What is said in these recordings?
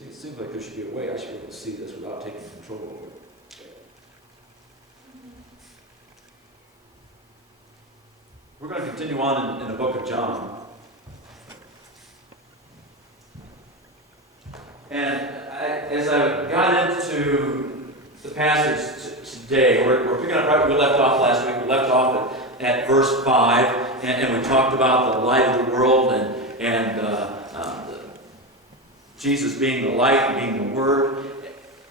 See, it seems like there should be a way I should be able to see this without taking control over it. We're going to continue on in the book of John. And as I got into the passage today, we're picking up right where we left off last week. We left off at verse 5, and we talked about the light of the world and Jesus being the light and being the Word.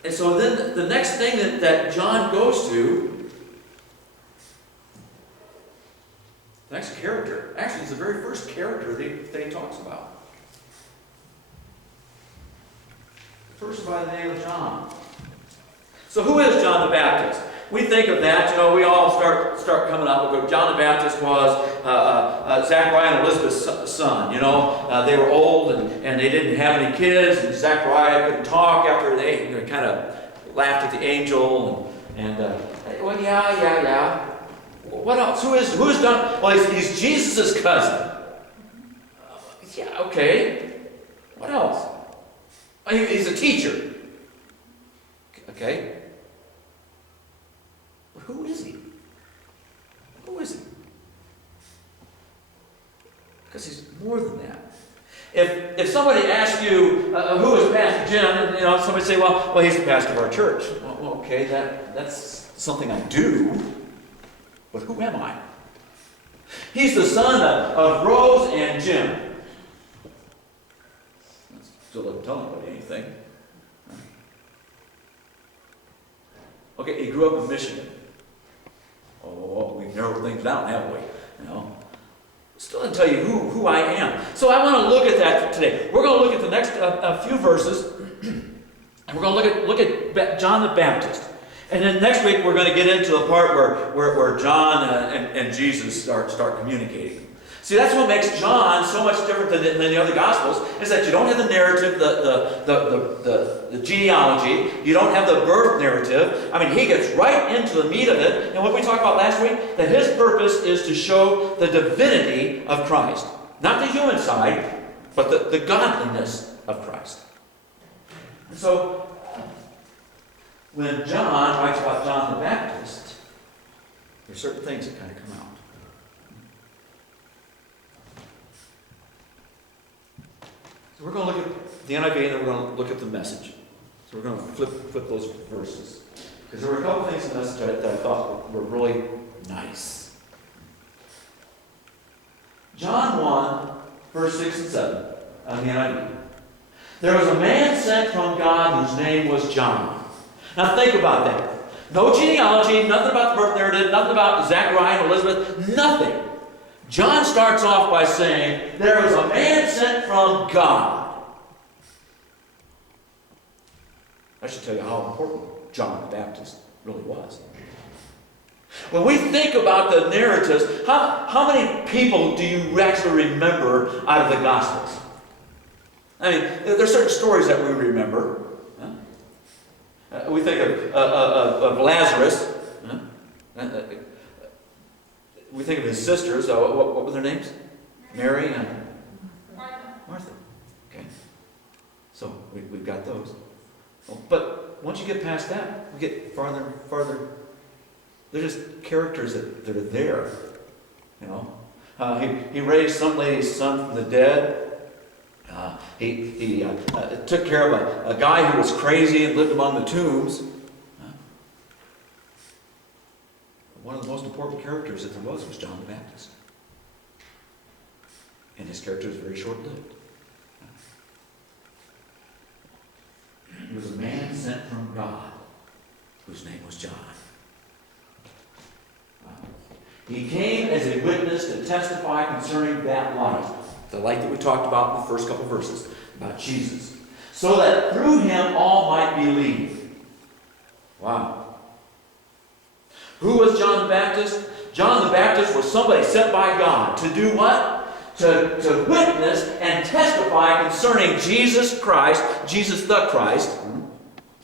And so then the next thing that John goes to, the next character, actually it's the very first character that he talks about. The person by the name of John. So who is John the Baptist? We think of that, we all start coming up with John the Baptist was Zachariah and Elizabeth's son. They were old and they didn't have any kids, and Zachariah couldn't talk after they kind of laughed at the angel well, yeah. What else? Who is John? Well, he's Jesus' cousin. Yeah, okay. What else? He's a teacher. Okay. But who is he? Who is he? Because he's more than that. If somebody asks you, who is Pastor Jim, somebody say, well, he's the pastor of our church. Well, okay, that's something I do. But who am I? He's the son of Rose and Jim. Still doesn't tell anybody anything. Okay, he grew up in Michigan. Oh, we've narrowed things down, haven't we? Still doesn't tell you who I am. So I want to look at that today. We're going to look at the next few verses, and we're going to look at John the Baptist. And then next week we're going to get into the part where John and Jesus start communicating. See, that's what makes John so much different than the other Gospels, is that you don't have the narrative, the genealogy. You don't have the birth narrative. He gets right into the meat of it. And what we talked about last week, that his purpose is to show the divinity of Christ. Not the human side, but the godliness of Christ. And so, when John writes about John the Baptist, there's certain things that kind of come out. So we're going to look at the NIV, and then we're going to look at the Message. So we're going to flip those verses. Because there were a couple things in the Message that I thought were really nice. John 1, verse 6 and 7, on the NIV. There was a man sent from God whose name was John. Now think about that. No genealogy, nothing about the birth narrative, nothing about Zachariah and Elizabeth, nothing. John starts off by saying, there was a man sent from God. That should tell you how important John the Baptist really was. When we think about the narratives, how many people do you actually remember out of the Gospels? There's certain stories that we remember. We think of Lazarus. We think of his sisters. What were their names? Mary and Martha. Okay. So we've got those. But once you get past that, we get farther and farther. They're just characters that are there. He raised some lady's son from the dead. He took care of a guy who was crazy and lived among the tombs. One of the most important characters that there was John the Baptist. And his character was very short-lived. He was a man sent from God, whose name was John. He came as a witness to testify concerning that light. The light that we talked about in the first couple verses, about Jesus. So that through him all might believe. Wow. Who was John the Baptist? John the Baptist was somebody sent by God to do what? To witness and testify concerning Jesus Christ, Jesus the Christ.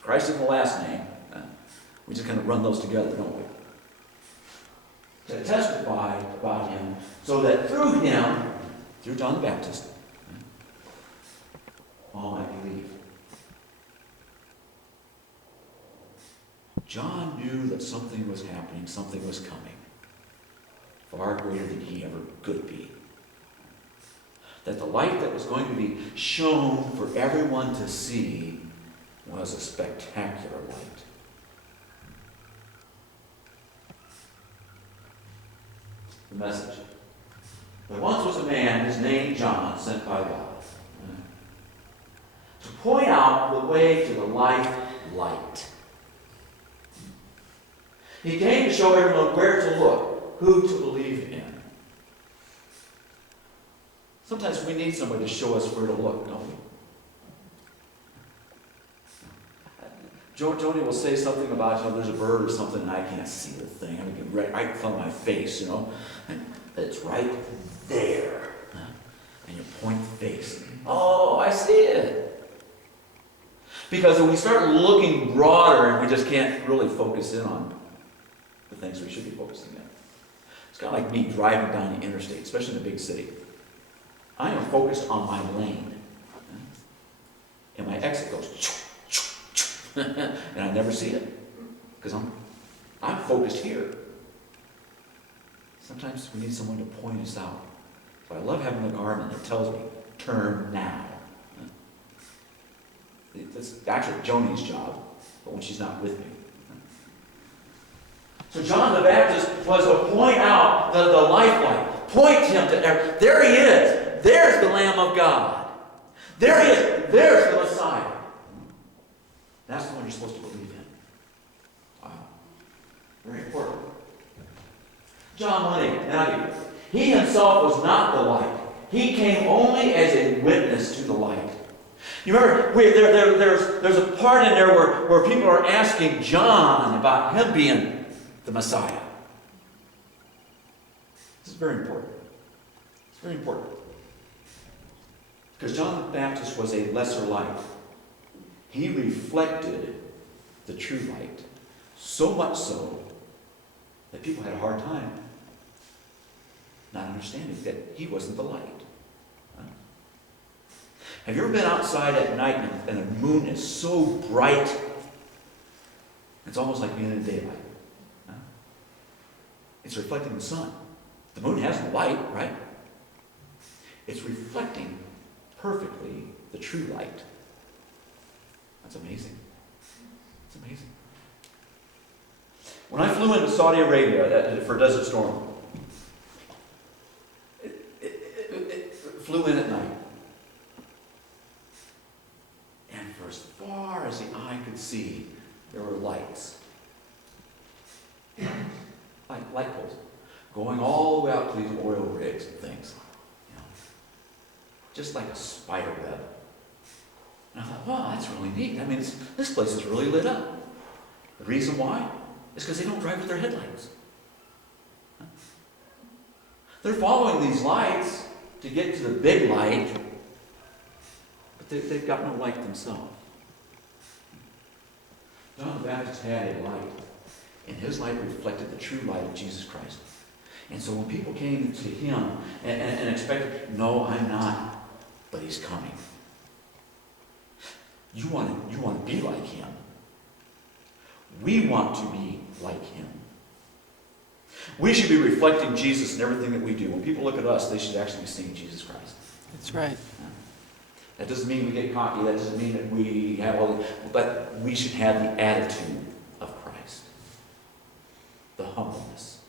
Christ is the last name. We just kind of run those together, don't we? To testify about him, so that through him, through John the Baptist, all might believe. John knew that something was happening, something was coming, far greater than he ever could be. That the light that was going to be shown for everyone to see was a spectacular light. The message. There once was a man, his name John, sent by God, to point out the way to the life light. He came to show everyone where to look, who to believe in. Sometimes we need somebody to show us where to look, don't we? Joni will say something about, there's a bird or something and I can't see the thing. I mean, right in front of my face, And it's right there. And you point the face. Oh, I see it. Because when we start looking broader and we just can't really focus in on the things we should be focusing in. It's kind of like me driving down the interstate, especially in a big city. I am focused on my lane. And my exit goes and I never see it. Because I'm focused here. Sometimes we need someone to point us out. But I love having a Garmin that tells me, turn now. That's actually Joni's job, but when she's not with me. So John the Baptist was to point out the lifeline. Point him to there he is. There's the Lamb of God. There he is. There's the Messiah. That's the one you're supposed to believe in. Wow. Very important. John 1:8. Now he himself was not the light. He came only as a witness to the light. You remember, there's a part in there where people are asking John about him being the Messiah. This is very important. It's very important. Because John the Baptist was a lesser light. He reflected the true light. So much so that people had a hard time not understanding that he wasn't the light. Have you ever been outside at night and the moon is so bright, it's almost like being in daylight? It's reflecting the sun. The moon has no light, right? It's reflecting perfectly the true light. That's amazing. It's amazing. When I flew into Saudi Arabia for Desert Storm, it flew in at night. And for as far as the eye could see, there were lights. Light poles. Going all the way out to these oil rigs and things. Just like a spider web. And I thought, wow, that's really neat. I mean, this place is really lit up. The reason why is because they don't drive with their headlights. They're following these lights to get to the big light, but they've got no light themselves. John the Baptist had a light, and his light reflected the true light of Jesus Christ. And so when people came to him and expected, no, I'm not, but he's coming. You want to be like him. We want to be like him. We should be reflecting Jesus in everything that we do. When people look at us, they should actually be seeing Jesus Christ. That's right. That doesn't mean we get cocky. That doesn't mean that we have all the... But we should have the attitude of Christ. The humbleness.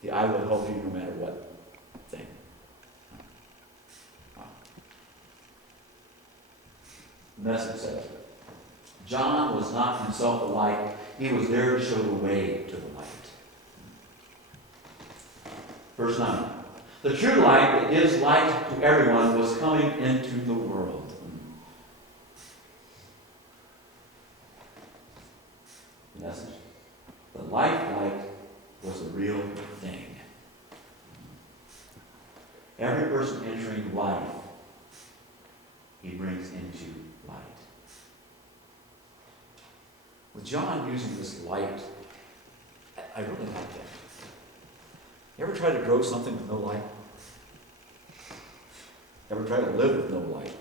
The I will help you no matter what thing. Wow. The message says, John was not himself the light. He was there to show the way to the light. Verse 9. The true light that gives light to everyone was coming into the world. The message. The light was a real thing. Every person entering life, he brings into light. With John using this light, I really like that. You ever try to grow something with no light? Ever try to live with no light?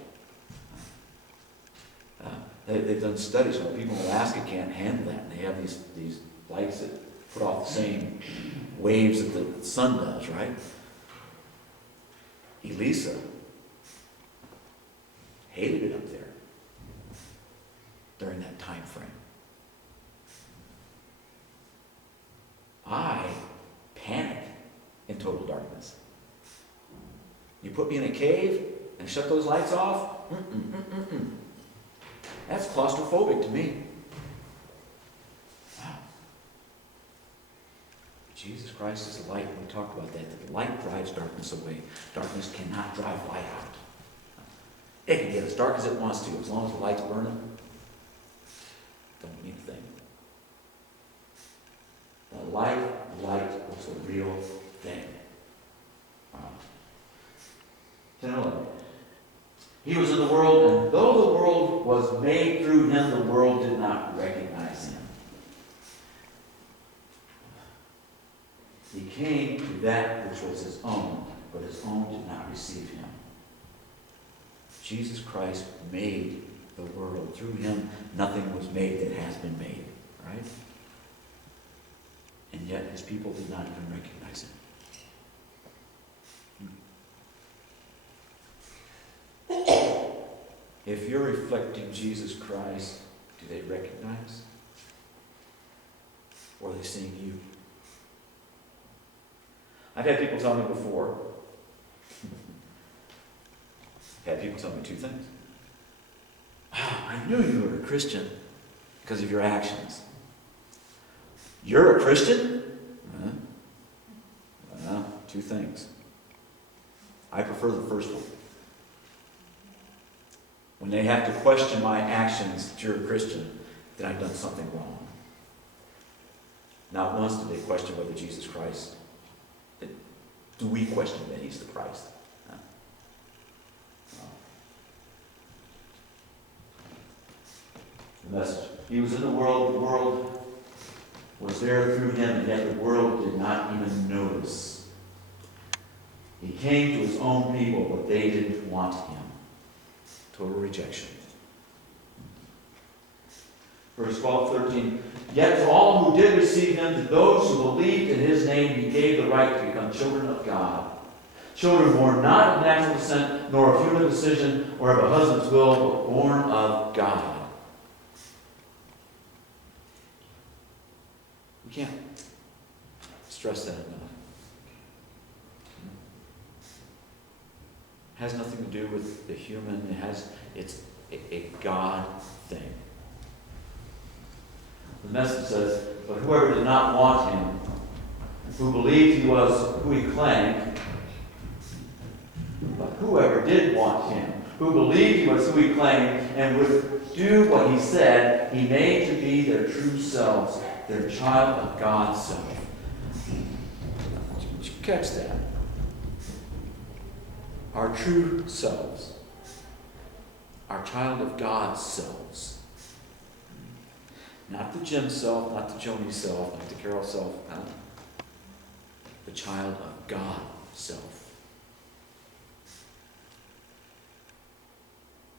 They've done studies where people in Alaska can't handle that, and they have these lights that put off the same waves that the sun does, right? Elisa hated it up there during that time frame. I panic in total darkness. You put me in a cave and shut those lights off? That's claustrophobic to me. Wow. Jesus Christ is the light. We talked about that. The light drives darkness away. Darkness cannot drive light out. It can get as dark as it wants to. As long as the light's burning, don't mean a thing. The light was a real thing. Wow. 10:11. He was in the world, and though the world was made through him, the world did not recognize him. He came to that which was his own, but his own did not receive him. Jesus Christ made the world. Through him, nothing was made that has been made. Right? And yet his people did not even recognize him. If you're reflecting Jesus Christ, do they recognize? Or are they seeing you? I've had people tell me before. I've had people tell me two things. I knew you were a Christian because of your actions. You're a Christian? Well, two things. I prefer the first one. When they have to question my actions that you're a Christian, then I've done something wrong. Not once do they question whether Jesus Christ, do we question that he's the Christ? No. The message. He was in the world was there through him, and yet the world did not even notice. He came to his own people, but they didn't want him. Total rejection. Verse 12, 13. Yet to all who did receive him, to those who believed in his name, he gave the right to become children of God. Children born not of natural descent, nor of human decision, or of a husband's will, but born of God. We can't stress that enough. It has nothing to do with the human. It's a God thing. The message says, but whoever did not want him, who believed he was who he claimed, but whoever did want him, who believed he was who he claimed, and would do what he said, he made to be their true selves, their child of God's self. Did you catch that? Our true selves. Our child of God's selves. Not the Jim self, not the Joni self, not the Carol self. No. The child of God self.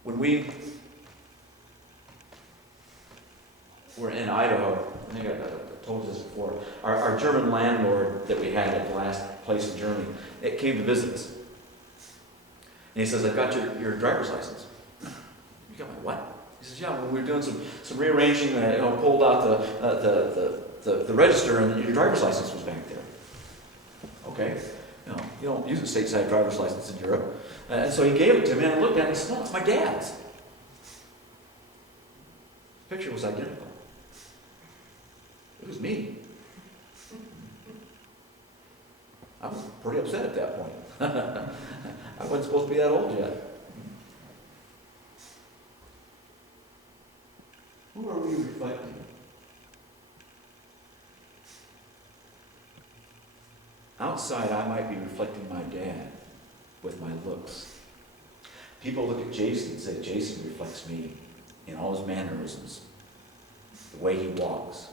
When we were in Idaho, I think I told you this before, our German landlord that we had at the last place in Germany, it came to visit us. And he says, I've got your driver's license. You got my what? He says, yeah, well, we were doing some rearranging, pulled out the register, and your driver's license was back there. Okay. You don't use a stateside driver's license in Europe. And so he gave it to me, and I looked at it and said, no, it's my dad's. The picture was identical. It was me. I was pretty upset at that point. I wasn't supposed to be that old yet. Who are we reflecting? Outside, I might be reflecting my dad with my looks. People look at Jason and say, Jason reflects me in all his mannerisms, the way he walks,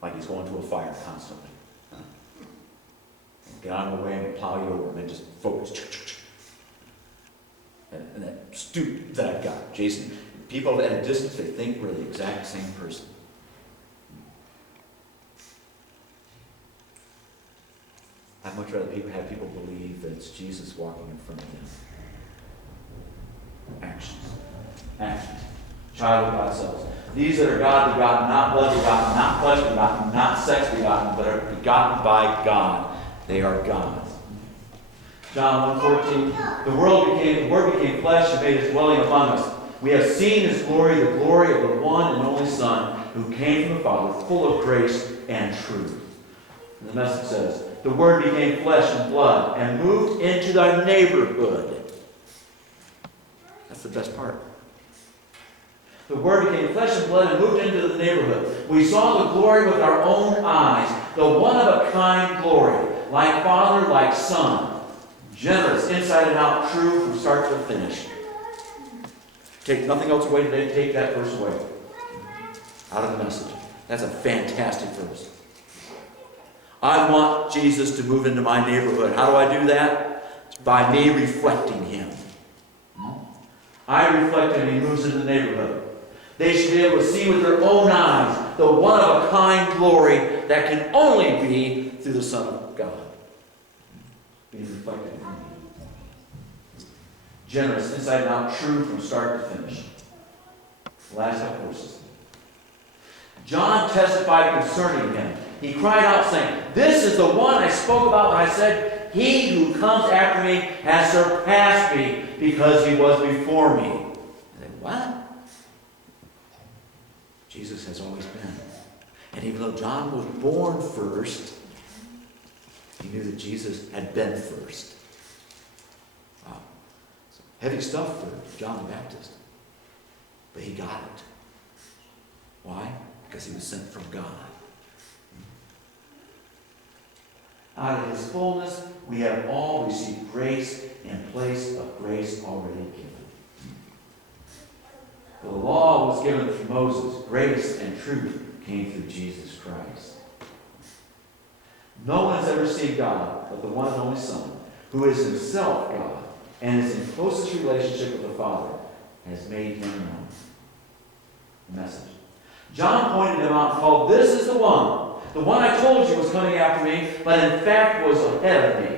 like he's going to a fire constantly. Get out of the way and plow you over and then just focus. And that stoop that I've got. Jason people at a distance, they think we're the exact same person. I'd much rather have people believe that it's Jesus walking in front of them. Actions. Actions. Child of God selves. These that are God begotten, not blood begotten, not flesh begotten, not sex begotten, but are begotten by God. They are God's. John 1:14. The Word became flesh and made his dwelling among us. We have seen his glory, the glory of the one and only Son, who came from the Father, full of grace and truth. And the Message says, the Word became flesh and blood and moved into thy neighborhood. That's the best part. The Word became flesh and blood and moved into the neighborhood. We saw the glory with our own eyes, the one-of-a-kind glory, like Father, like Son, generous, inside and out, true from start to finish. Take nothing else away today. Take that verse away out of the Message. That's a fantastic verse. I want Jesus to move into my neighborhood. How do I do that? It's by me reflecting him. I reflect him, he moves into the neighborhood. They should be able to see with their own eyes the one-of-a-kind glory that can only be through the Son of God. Being reflected in him. Generous, inside and out, true from start to finish. Last couple verses. John testified concerning him. He cried out saying, this is the one I spoke about when I said, he who comes after me has surpassed me because he was before me. And then, what? Jesus has always been. And even though John was born first, he knew that Jesus had been first. Wow. So heavy stuff for John the Baptist. But he got it. Why? Because he was sent from God. Out of his fullness, we have all received grace in place of grace already given. The law was given through Moses. Grace and truth came through Jesus Christ. No one has ever seen God but the one and only Son, who is himself God and is in closest relationship with the Father, has made him known. The Message. John pointed him out and called, this is the one I told you was coming after me, but in fact was ahead of me.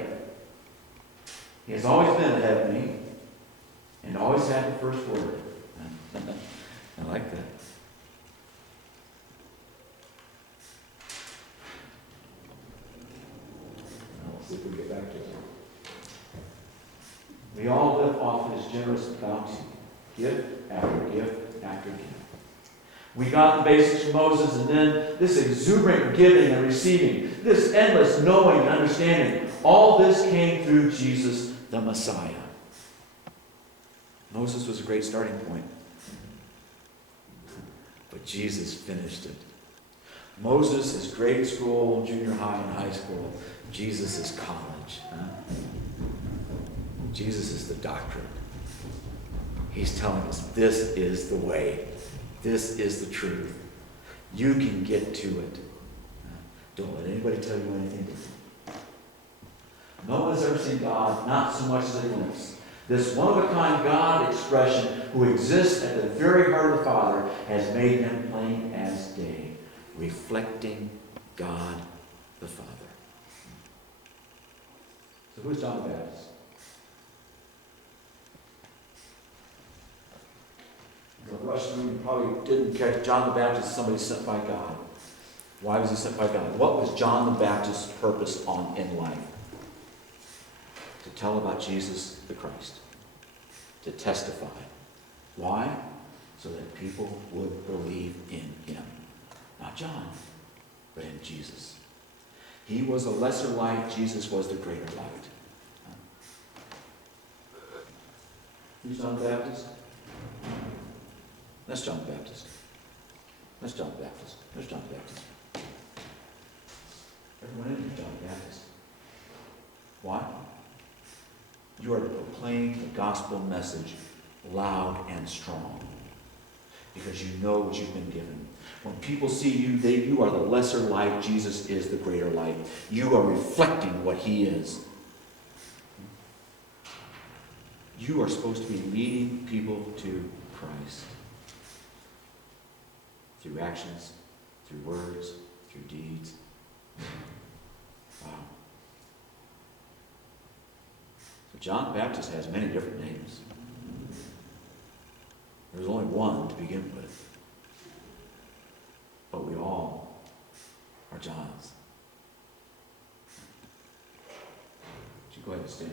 He has always been ahead of me and always had the first word. I like that. Let's see if we get back to it. We all live off his generous bounty, gift after gift after gift. We got the basics from Moses, and then this exuberant giving and receiving, this endless knowing and understanding. All this came through Jesus, the Messiah. Moses was a great starting point. But Jesus finished it. Moses is grade school, junior high, and high school. Jesus is college. Huh? Jesus is the doctrine. He's telling us this is the way. This is the truth. You can get to it. Don't let anybody tell you anything different. No one has ever seen God, not so much as a glimpse. This one-of-a-kind God expression who exists at the very heart of the Father has made him plain as day, reflecting God the Father. So who's John the Baptist? The Russian, you probably didn't catch John the Baptist, somebody sent by God. Why was he sent by God? What was John the Baptist's purpose in life? To tell about Jesus the Christ. To testify. Why? So that people would believe in him. Not John, but in Jesus. He was a lesser light. Jesus was the greater light. Who's John the Baptist? That's John the Baptist. That's John the Baptist. There's John the Baptist. Everyone in here is John the Baptist. Why? You are to proclaim the gospel message loud and strong. Because you know what you've been given. When people see you, you are the lesser light. Jesus is the greater light. You are reflecting what he is. You are supposed to be leading people to Christ. through actions, through words, through deeds. Wow. So John the Baptist has many different names. There's only one to begin with. But we all are Johns. Would you go ahead and stand?